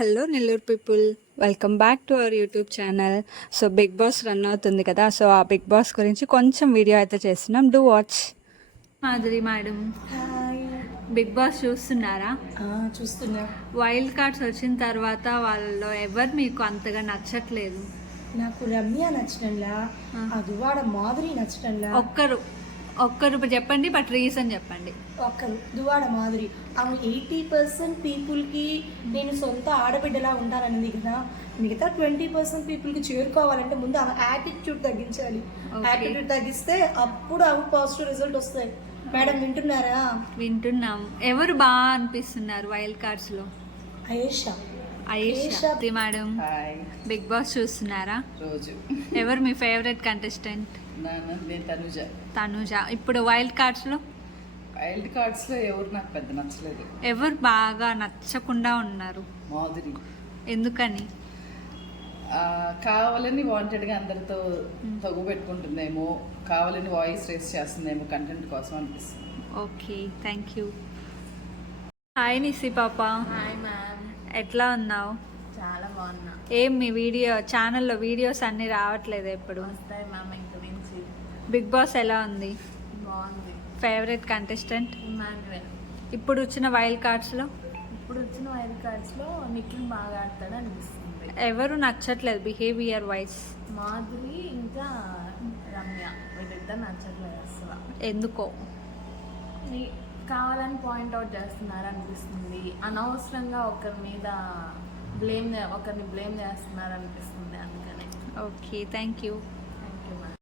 Hello Nellore people, welcome back to our YouTube channel. So Bigg Boss run అవుతుంది కదా, so ఆ big boss గురించి కొంచెం వీడియో అయితే చేస్తున్నాం. Do watch. Madhuri madam, Bigg Boss చూస్తున్నారా? చూస్తున్నా. వైల్డ్ కార్డ్స్ వచ్చిన తర్వాత వాళ్ళలో ఎవరు మీకు అంతగా నచ్చట్లేదు? నాకు రమ్య నచ్చడంలా, ఆ దువాడ మాధురి నచ్చడంలా. ఒక్కరు చెప్పండి, బట్ రీజన్ చెప్పండి. ఒక్కరు దువాడ మాధురి. ఆమె 80% పీపుల్కి నేను సొంత ఆడబిడ్డలా ఉంటానన్నది కదా. మిగతా 20% పీపుల్కి చేరుకోవాలంటే ముందు ఆమె యాటిట్యూడ్ తగ్గించాలి. యాటిట్యూడ్ తగ్గిస్తే అప్పుడు ఆమె పాజిటివ్ రిజల్ట్ వస్తాయి. మేడం వింటున్నారా? వింటున్నాం. ఎవరు బాగా అనిపిస్తున్నారు వైల్డ్ కార్డ్స్ లో? అయేషా మేడం, బిగ్ బాస్ చూస్తున్నారా? రోజు. ఎవరు మీ ఫేవరెట్ కంటెస్టెంట్? తనుజ. ఇప్పుడు వైల్డ్ కార్డ్స్ లో ఎవరు నాకు పెద్ద నచ్చలేదు. ఎవరు బాగా నచ్చకుండా ఉన్నారు? మాధురి. ఎందుకని? కావాలని వాంటెడ్గా అందరితో తగు పెట్టుకుంటుందేమో, కావాలని వాయిస్ రేస్ చేస్తుందేమో కంటెంట్ కోసం అనిపిస్తుంది. Okay, thank you. హాయ్ నిసి పాప. హాయ్ మ్యామ్, ఎట్లా ఉన్నావు? చాలా బాగున్నా. ఏం మీ ఛానల్లో వీడియోస్ అన్నీ రావట్లేదు ఎప్పుడు? వస్తాయి మ్యామ్ ఇంక నుంచి. బిగ్ బాస్ ఎలా ఉంది? బాగుంది. Favourite contestant? ఇమాన్యుయల్. ఇప్పుడు వచ్చిన వైల్డ్ కార్డ్స్లో వైల్డ్ కార్డ్స్లో నిఖిల్ బాగా ఆడతాడు అనిపిస్తుంది. ఎవరు నచ్చట్లేదు బిహేవియర్ వైజ్? మాధురి ఇంకా రమ్య, వీళ్ళిద్దరు నచ్చట్లేదు అసలు. ఎందుకో? కావాలని పాయింట్అవుట్ చేస్తున్నారు అనిపిస్తుంది. అనవసరంగా ఒకరిని బ్లేమ్ చేస్తున్నారు అనిపిస్తుంది. అందుకనే. Okay, thank you.